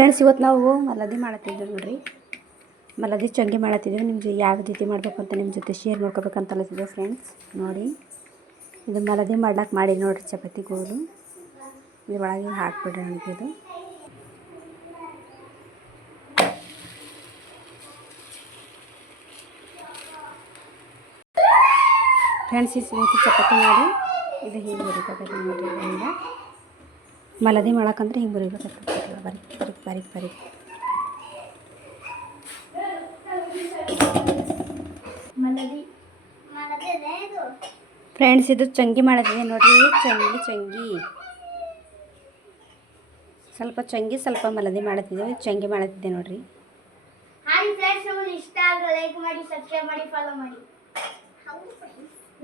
Friends ಇವತ್ತು ನಾವು ಮಲದಿ ಮಾಡತ್ತಿದ್ದೇವೆ ನೋಡ್ರಿ. ಮಲದಿ ಚಂಗಿ ಮಾಡತ್ತಿದ್ದೇವೆ ನಿಮ್ಗೆ ಯಾವ ರೀತಿ ಮಾಡಬೇಕು ಅಂತ ನಿಮ್ಮ ಜೊತೆ ಶೇರ್ ಮಾಡ್ಕೋಬೇಕಂತ ಅನಿಸಿದೆ ಫ್ರೆಂಡ್ಸ್ ನೋಡಿ, ಇದು ಮಲದಿ ಮಾಡ್ಲಾಕ ಮಾಡಿ ನೋಡ್ರಿ ಚಪಾತಿ ಗೋಲು ಒಳಗೆ ಹಾಕ್ಬಿಡ್ರಿ ನನಗೆ ಇದು. ಫ್ರೆಂಡ್ಸ್ ಈ ರೀತಿ ಚಪಾತಿ ಮಾಡಿ, ಇದು ಹೀಗೆ ಬರೀಬೇಕಾಗುತ್ತೆ ನೋಡಿ ಮಲದಿ ಮಾಡಕ್ಕಂದ್ರೆ ಹಿಂಗೆ ಬರೀಬೇಕಾಗ್ತದೆ ಬರಿ ಬರೀಕ್ ಬರೀಕ್ ಬರೀಕ್ ಫ್ರೆಂಡ್ಸ್ ಇದು. ಚಂಗಿ ಮಾಡತ್ತಿದೆ ನೋಡ್ರಿ ಚಂಗಿ ಚಂಗಿ. ಸ್ವಲ್ಪ ಚಂಗಿ ಸ್ವಲ್ಪ ಮಲದಿ ಮಾಡತ್ತಿದ್ದೇವೆ ಚಂಗಿ ಮಾಡತ್ತಿದ್ದೆ ನೋಡ್ರಿ. ಹಾಯ್ ಫ್ರೆಂಡ್ಸ್ ನಮಗೆ ಇಷ್ಟ ಆದ್ರೆ ಲೈಕ್ ಮಾಡಿ ಸಬ್ಸ್ಕ್ರೈಬ್ ಮಾಡಿ ಫಾಲೋ ಮಾಡಿ.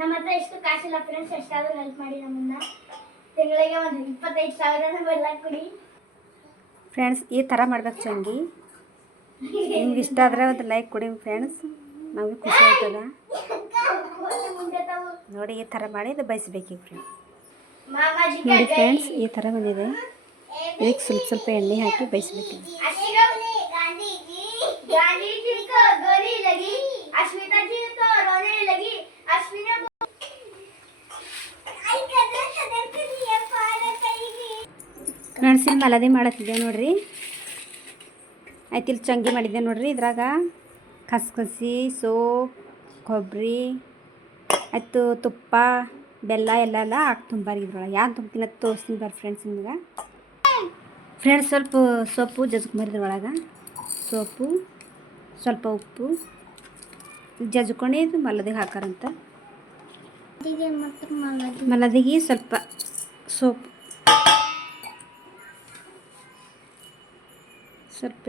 ನಮ್ಮ ಹತ್ರ ಎಷ್ಟು ಕಾಸಿಲ್ಲ ಫ್ರೆಂಡ್ಸ್ ಎಷ್ಟಾದ್ರೂ ಹೆಲ್ಪ್ ಮಾಡಿ ನಮ್ಮನ್ನ ತಿಂಗಳಿಗೆ ಒಂದು ಇಪ್ಪತ್ತೈದು ಬೆಲ್ಲ ಕೊಡಿ. ಫ್ರೆಂಡ್ಸ್ ಈ ಥರ ಮಾಡ್ಬೇಕು ಚಂಗಿ. ನಿಮ್ಗೆ ಇಷ್ಟ ಆದರೆ ಒಂದು ಲೈಕ್ ಕೊಡಿ ಫ್ರೆಂಡ್ಸ್ ನಮಗೆ ಖುಷಿ ಆಯ್ತದ ನೋಡಿ ಈ ಥರ ಮಾಡಿ ಇದು ಬಯಸ್ಬೇಕು ಫ್ರೆಂಡ್ಸ್ ನೋಡಿ ಫ್ರೆಂಡ್ಸ್ ಈ ಥರ ಬಂದಿದೆ. ಈಗ ಸ್ವಲ್ಪ ಸ್ವಲ್ಪ ಎಣ್ಣೆ ಹಾಕಿ ಬಯಸ್ಬೇಕು. ಫ್ರೆಂಡ್ಸ್ ಇಲ್ಲಿ ಮಲದಿ ಮಾಡತ್ತಿದ್ದೆ ನೋಡ್ರಿ? ಆಯ್ತು ಇಲ್ಲಿ ಚಂಗಿ ಮಾಡಿದ್ದೆ ನೋಡ್ರಿ ಇದ್ರಾಗ. ಖಸ್ಖಸಿ ಸೋಪ್ ಕೊಬ್ಬರಿ ಆಯ್ತು ತುಪ್ಪ ಬೆಲ್ಲ ಎಲ್ಲ ಎಲ್ಲ ಹಾಕಿ ತುಂಬಾರಿ ಇದ್ರೊಳಗೆ. ಯಾರು ತುಂಬ್ತೀನಿ ತೋರಿಸ್ತೀನಿ ಬರ್ರಿ ಫ್ರೆಂಡ್ಸ್ ನಿಮ್ಗೆ. ಫ್ರೆಂಡ್ಸ್ ಸ್ವಲ್ಪ ಸೊಪ್ಪು ಜಜ್ಕೊಂಬರಿದ್ರೊಳಗೆ ಸೋಪು ಸ್ವಲ್ಪ ಉಪ್ಪು. ಜಜ್ಕೊಂಡು ಇದು ಮಲದಿಗೆ ಹಾಕಾರಂತ ಮಲದಿಗೆ ಸ್ವಲ್ಪ ಸೋಪು. ಸ್ವಲ್ಪ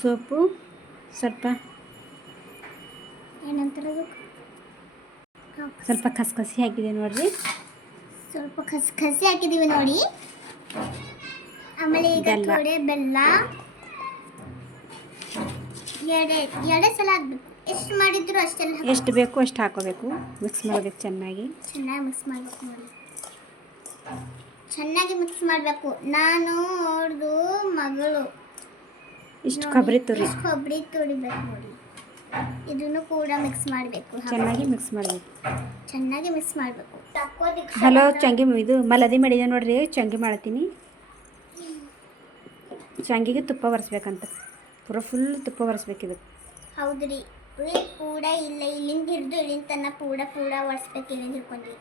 ಸೋಪು ಸ್ವಲ್ಪ ಏನಂತಾರೆ ಸ್ವಲ್ಪ ಕಸಕಸಿ ಹಾಕಿದೆ ನೋಡ್ರಿ. ಸ್ವಲ್ಪ ಖಸಖಸಿ ಹಾಕಿದೀವಿ ನೋಡಿ. ಆಮೇಲೆ ಈಗ ಬೆಲ್ಲ. ಥೋಡೆ ಬೆಲ್ಲ. ಎರಡೇ ಎರಡೇ ಸಲ ಹಾಕ್ಬೇಕು. ಎಷ್ಟು ಮಾಡಿದ್ರು ಅಷ್ಟೆಲ್ಲ. ಎಷ್ಟು ಬೇಕು ಅಷ್ಟು ಹಾಕೋಬೇಕು. ಮಿಕ್ಸ್ ಮಾಡಬೇಕು ಚೆನ್ನಾಗಿ. ಚೆನ್ನಾಗಿ ಮಿಕ್ಸ್ ಮಾಡಬೇಕು ನೋಡಿ. ಚೆನ್ನಾಗಿ ಮಿಕ್ಸ್ ಮಾಡಬೇಕು. ನಾನು ಅವ್ರದ್ದು ಮಗಳು. ಇಷ್ಟು ಕೊಬ್ಬರಿ ತುರಿ. ಇಷ್ಟು ಕೊಬ್ಬರಿ ತುರಿಬೇಕು ನೋಡಿ. ಇದನ್ನು ಕೂಡ ಮಿಕ್ಸ್ ಮಾಡಬೇಕು ಚೆನ್ನಾಗಿ ಮಿಕ್ಸ್ ಮಾಡಬೇಕು. ಚೆನ್ನಾಗಿ ಮಿಕ್ಸ್ ಮಾಡಬೇಕು. ಹಲೋ ಚಂಗಿ ಇದು ಮಲದಿ ಮಾಡಿದೆ ನೋಡ್ರಿ ಚಂಗಿ ಮಾಡ್ತೀನಿ ಚಂಗಿಗೆ ತುಪ್ಪ ಬರ್ಸ್ಬೇಕಂತ ಪೂರ ಫುಲ್ ತುಪ್ಪ ಬರ್ಸ್ಬೇಕು ಇದು ಹೌದ್ರಿ. ರೀ ಕೂಡ ಇಲ್ಲ ಇಲ್ಲಿಂದ ಹಿಡಿದು ಇಲ್ಲಿಂದ ತನ್ನ ಪೂಡ ಪೂಡ ಒರೆಸ್ಬೇಕು ಇಲ್ಲಿಂದ ಹಿಡ್ಕೊಂಡು.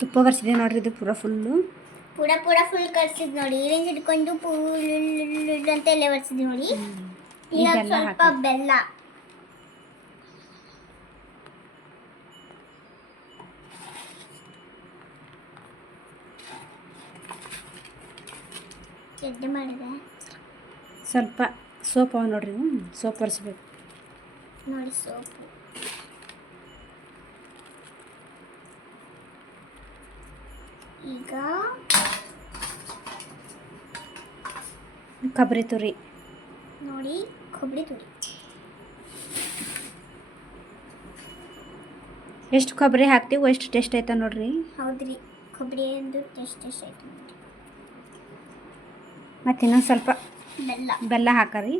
ತುಪ್ಪ ಬರ್ಸಿದೆ ನೋಡ್ರಿ ಇದು ಪೂರ ಫುಲ್ಲು ಪೂರ ಪೂರ ಫುಲ್ ಕಳ್ಸಿದ್ ನೋಡಿ. ಇಲ್ಲಿಂದ ಹಿಡ್ಕೊಂಡು ಪೂಲ್ ಅಂತ ಎಲ್ಲ ಬರ್ಸಿದ್ ನೋಡಿ. ಈಗ ಸ್ವಲ್ಪ ಬೆಲ್ಲ. ಮಾಡಿದೆ. ಸ್ವಲ್ಪ ಸೋಪ್ ಅವ ನೋಡ್ರಿ. ಸೋಪ್ ಬರ್ಸ್ಬೇಕು. ನೋಡಿ ಸೋಪು. ಈಗ ಕೊಬ್ಬರಿ ತುರಿ. ನೋಡಿ ಕೊಬ್ಬರಿ ತುರಿ. ಎಷ್ಟು ಕೊಬ್ಬರಿ ಹಾಕ್ತೀವಿ ಎಷ್ಟು ಟೇಸ್ಟ್ ಆಯ್ತಾ ನೋಡ್ರಿ. ಹೌದ್ರಿ ಕೊಬ್ಬರಿ ಎಂದು ಟೇಸ್ಟ್ ಟೇಸ್ಟ್ ಆಯ್ತು ನೋಡ್ರಿ. ಮತ್ತು ಇನ್ನೊಂದು ಸ್ವಲ್ಪ ಬೆಲ್ಲ. ಬೆಲ್ಲ ಹಾಕರಿ.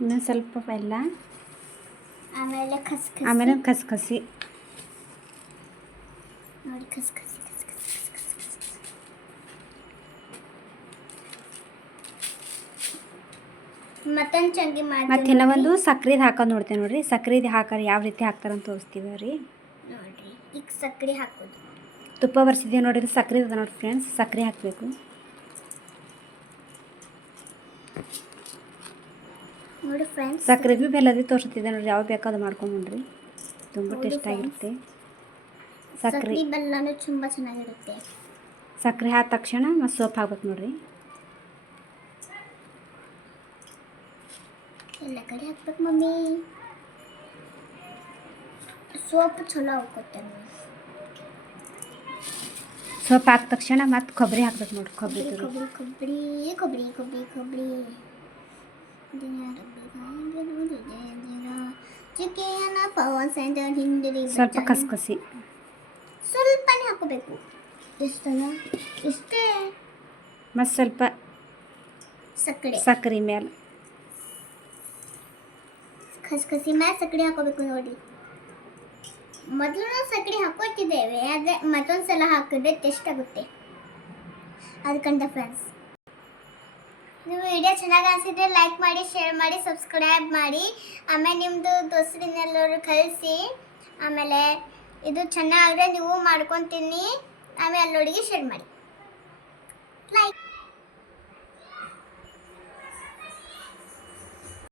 ಇನ್ನೊಂದು ಸ್ವಲ್ಪ ಬೆಲ್ಲ. ಆಮೇಲೆ ಖಸ್ಖಸಿ ಆಮೇಲೆ ಕಸಕಸಿ. ನೋಡಿ ಖಸ್ಖಸಿ ಖಸ್ಖಸಿ ಖಸ್ಖಸಿ. ಮತ್ತೊಂದು ಚಂಗಿ ಮಾಡಿ ಮತ್ತೆ ಸಕ್ರೆದು ಹಾಕೋದು ನೋಡ್ತೇವೆ ನೋಡ್ರಿ. ಸಕ್ರೆದು ಹಾಕರಿ ಯಾವ ರೀತಿ ಹಾಕ್ತಾರಂತ ತೋರಿಸ್ತೀವಿ ರೀ. ನೋಡ್ರಿ ಈಗ ಸಕ್ಕರೆ ಹಾಕೋದು. ತುಪ್ಪ ಬರ್ಸಿದ್ದೀವಿ ನೋಡಿರಿ ಸಕ್ರೆ ಅದ ನೋಡಿ ಫ್ರೆಂಡ್ಸ್ ಸಕ್ರೆ ಹಾಕಬೇಕು. ನೋಡಿ ಫ್ರೆಂಡ್ಸ್ ಸಕ್ಕರೆ ಭೀ ಬೆಲ್ಲ ಭೀ ತೋರಿಸ್ತಿದ್ದೆ ನೋಡಿರಿ ಯಾವ ಬೇಕಾದ ಮಾಡ್ಕೊಂಡ್ರಿ ತುಂಬ ಟೇಸ್ಟ್. ಆಗಿರುತ್ತೆ. ಸಕ್ಕರೆ ಬೆಲ್ಲನೂ ತುಂಬ ಚೆನ್ನಾಗಿರುತ್ತೆ. ಸಕ್ರೆ ಹಾದ ತಕ್ಷಣ ಮತ್ತು ಸೋಪ್ ಹಾಕ್ಬೇಕು ನೋಡಿರಿ. ಎಲ್ಲ ಕಡೆ ಹಾಕ್ಬೇಕು ಮಮ್ಮಿ. ಸೋಪ್ ಚಲೋ ಹೋಗುತ್ತೆ ಸೋಪ್ ಹಾಕಿದ ತಕ್ಷಣ ಮತ್ತು ಕೊಬ್ಬರಿ ಹಾಕ್ಬೇಕು ನೋಡಿರಿ ಕೊಬ್ಬರಿ ಕೊಬ್ಬರಿ ಕೊಬ್ಬರಿ ಕೊಬ್ಬರಿ ಕೊಬ್ಬರಿ ಕೊಬ್ಬರಿ ಸ್ವಲ್ಪ ಕಸ್ಕಸಿ ಸ್ವಲ್ಪನೇ ಹಾಕೋಬೇಕು ಎಷ್ಟಲ್ಲ ಇಷ್ಟೇ ಮತ್ತು ಸ್ವಲ್ಪ ಸಕ್ಕರೆ ಸಕ್ಕರೆ ಮೇಲೆ ಖಸಖಸಿ ಮೇಲೆ ಸಕ್ಕರೆ ಹಾಕೋಬೇಕು ನೋಡಿ ಮೊದಲು ನಾವು ಸಕ್ಕರೆ ಹಾಕೋತಿದ್ದೇವೆ ಆದರೆ ಮತ್ತೊಂದು ಸಲ ಹಾಕಿದ್ರೆ ಟೇಸ್ಟ್ ಆಗುತ್ತೆ ಅದಕ್ಕಂತ ಫ್ರೆಂಡ್ಸ್ ನೀವು ವಿಡಿಯೋ ಚೆನ್ನಾಗಿ ಅನಿಸಿದ್ರೆ ಲೈಕ್ ಮಾಡಿ ಶೇರ್ ಮಾಡಿ ಸಬ್ಸ್ಕ್ರೈಬ್ ಮಾಡಿ. ಆಮೇಲೆ ನಿಮ್ಮದು ದೋಸ್ತರನ್ನೆಲ್ಲರೂ ಕಳಿಸಿ. ಆಮೇಲೆ ಇದು ಚೆನ್ನಾಗಿದ್ರೆ ನೀವು ಮಾಡ್ಕೊತೀನಿ. ಆಮೇಲೆ ಎಲ್ಲರಿಗೆ ಶೇರ್ ಮಾಡಿ. ಲೈಕ್